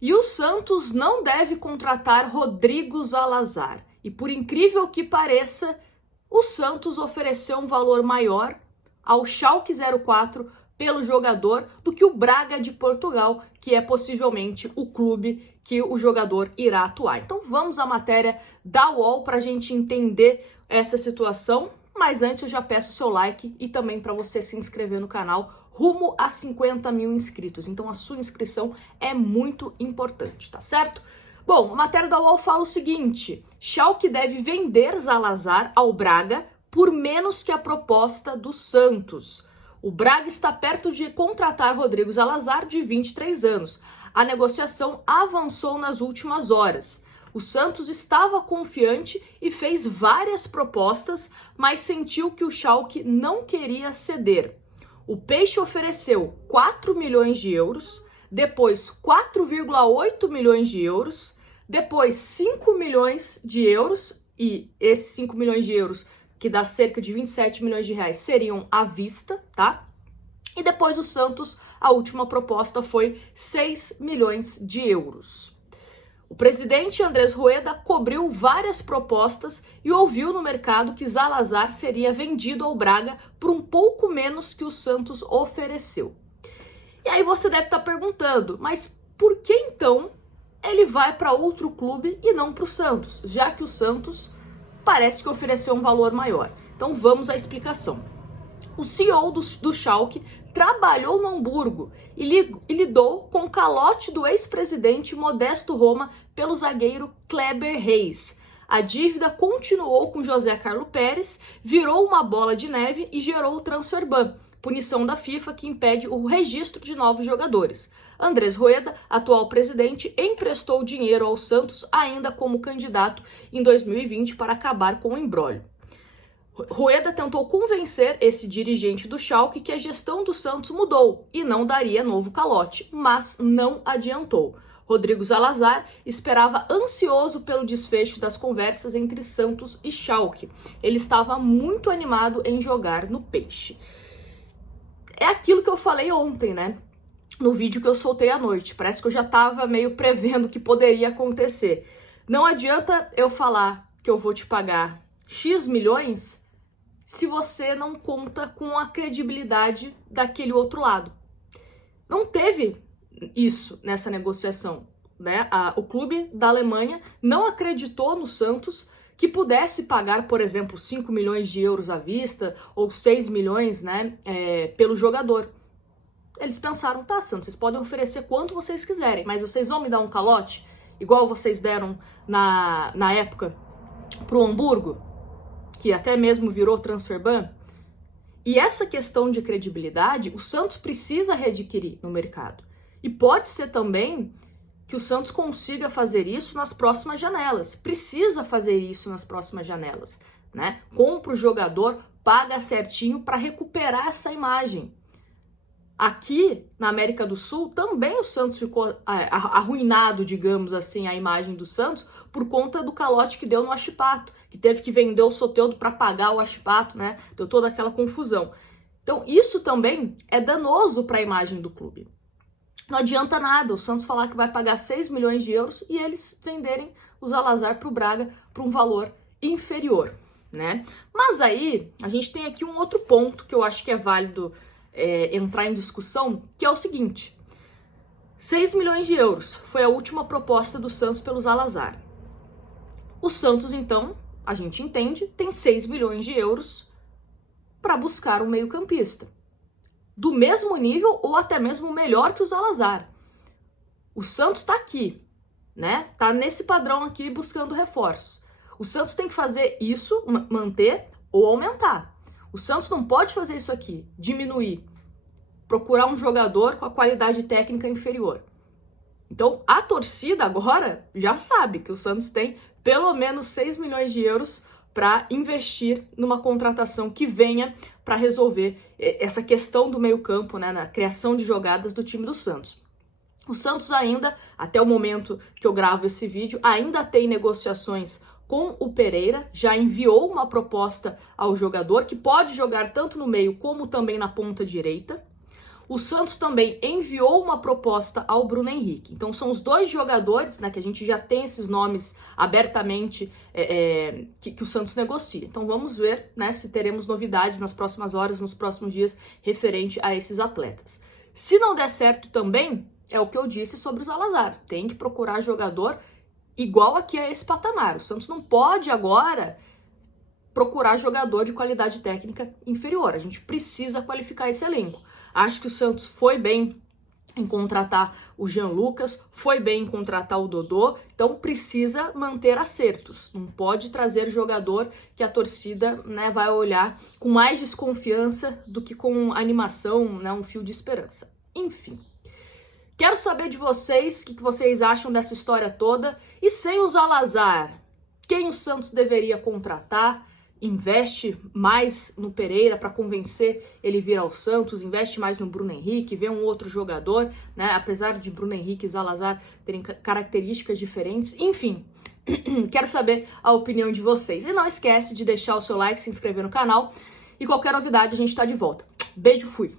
E o Santos não deve contratar Rodrigo Zalazar. E por incrível que pareça, o Santos ofereceu um valor maior ao Schalke 04 pelo jogador do que o Braga de Portugal, que é possivelmente o clube que o jogador irá atuar. Então vamos à matéria da UOL para a gente entender essa situação. Mas antes eu já peço o seu like e também para você se inscrever no canal rumo a 50 mil inscritos. Então a sua inscrição é muito importante, tá certo? Bom, a matéria da UOL fala o seguinte: Schalke deve vender Zalazar ao Braga por menos que a proposta do Santos. O Braga está perto de contratar Rodrigo Zalazar, de 23 anos. A negociação avançou nas últimas horas. O Santos estava confiante e fez várias propostas, mas sentiu que o Schalke não queria ceder. O Peixe ofereceu 4 milhões de euros, depois 4,8 milhões de euros, depois 5 milhões de euros, e esses 5 milhões de euros, que dá cerca de 27 milhões de reais, seriam à vista, tá? E depois o Santos, a última proposta foi 6 milhões de euros. O presidente Andrés Rueda cobriu várias propostas e ouviu no mercado que Zalazar seria vendido ao Braga por um pouco menos que o Santos ofereceu. E aí você deve estar perguntando, mas por que então ele vai para outro clube e não para o Santos, já que o Santos parece que ofereceu um valor maior? Então vamos à explicação. O CEO do Schalke trabalhou no Hamburgo e lidou com o calote do ex-presidente Modesto Roma pelo zagueiro Kleber Reis. A dívida continuou com José Carlos Pérez, virou uma bola de neve e gerou o transfer ban, punição da FIFA que impede o registro de novos jogadores. Andrés Rueda, atual presidente, emprestou dinheiro ao Santos ainda como candidato em 2020 para acabar com o imbróglio. Rueda tentou convencer esse dirigente do Schalke que a gestão do Santos mudou e não daria novo calote, mas não adiantou. Rodrigo Zalazar esperava ansioso pelo desfecho das conversas entre Santos e Schalke. Ele estava muito animado em jogar no Peixe. É aquilo que eu falei ontem, né? No vídeo que eu soltei à noite. Parece que eu já estava meio prevendo o que poderia acontecer. Não adianta eu falar que eu vou te pagar X milhões se você não conta com a credibilidade daquele outro lado. Não teve isso nessa negociação, né? O clube da Alemanha não acreditou no Santos que pudesse pagar, por exemplo, 5 milhões de euros à vista ou 6 milhões, né, pelo jogador. Eles pensaram, tá, Santos, vocês podem oferecer quanto vocês quiserem, mas vocês vão me dar um calote, igual vocês deram na época pro Hamburgo, que até mesmo virou transfer ban. E essa questão de credibilidade, o Santos precisa readquirir no mercado. E pode ser também que o Santos consiga fazer isso nas próximas janelas. Precisa fazer isso nas próximas janelas, né? Compra o jogador, paga certinho para recuperar essa imagem. Aqui na América do Sul também o Santos ficou arruinado, digamos assim, a imagem do Santos por conta do calote que deu no Huachipato, que teve que vender o Soteldo para pagar o Huachipato, né? Deu toda aquela confusão. Então isso também é danoso para a imagem do clube. Não adianta nada o Santos falar que vai pagar 6 milhões de euros e eles venderem o Zalazar para o Braga por um valor inferior, né? Mas aí a gente tem aqui um outro ponto que eu acho que é válido entrar em discussão, que é o seguinte: 6 milhões de euros foi a última proposta do Santos pelo Zalazar. O Santos, então, a gente entende, tem 6 milhões de euros para buscar um meio-campista do mesmo nível ou até mesmo melhor que o Zalazar. O Santos está aqui, né? Tá nesse padrão aqui buscando reforços. O Santos tem que fazer isso, manter ou aumentar. O Santos não pode fazer isso aqui, diminuir, procurar um jogador com a qualidade técnica inferior. Então, a torcida agora já sabe que o Santos tem pelo menos 6 milhões de euros para investir numa contratação que venha para resolver essa questão do meio-campo, né, na criação de jogadas do time do Santos. O Santos ainda, até o momento que eu gravo esse vídeo, ainda tem negociações com o Pereira, já enviou uma proposta ao jogador, que pode jogar tanto no meio como também na ponta direita. O Santos também enviou uma proposta ao Bruno Henrique. Então são os dois jogadores, né, que a gente já tem esses nomes abertamente que o Santos negocia. Então vamos ver, né, se teremos novidades nas próximas horas, nos próximos dias, referente a esses atletas. Se não der certo também, é o que eu disse sobre o Zalazar. Tem que procurar jogador igual aqui a esse patamar. O Santos não pode agora procurar jogador de qualidade técnica inferior. A gente precisa qualificar esse elenco. Acho que o Santos foi bem em contratar o Jean Lucas, foi bem em contratar o Dodô, então precisa manter acertos. Não pode trazer jogador que a torcida, né, vai olhar com mais desconfiança do que com animação, né, um fio de esperança. Enfim. Quero saber de vocês, o que vocês acham dessa história toda. E sem o Zalazar, quem o Santos deveria contratar? Investe mais no Pereira para convencer ele vir ao Santos, investe mais no Bruno Henrique, vê um outro jogador, né? Apesar de Bruno Henrique e Zalazar terem características diferentes. Enfim, quero saber a opinião de vocês. E não esquece de deixar o seu like, se inscrever no canal. E qualquer novidade a gente está de volta. Beijo, fui!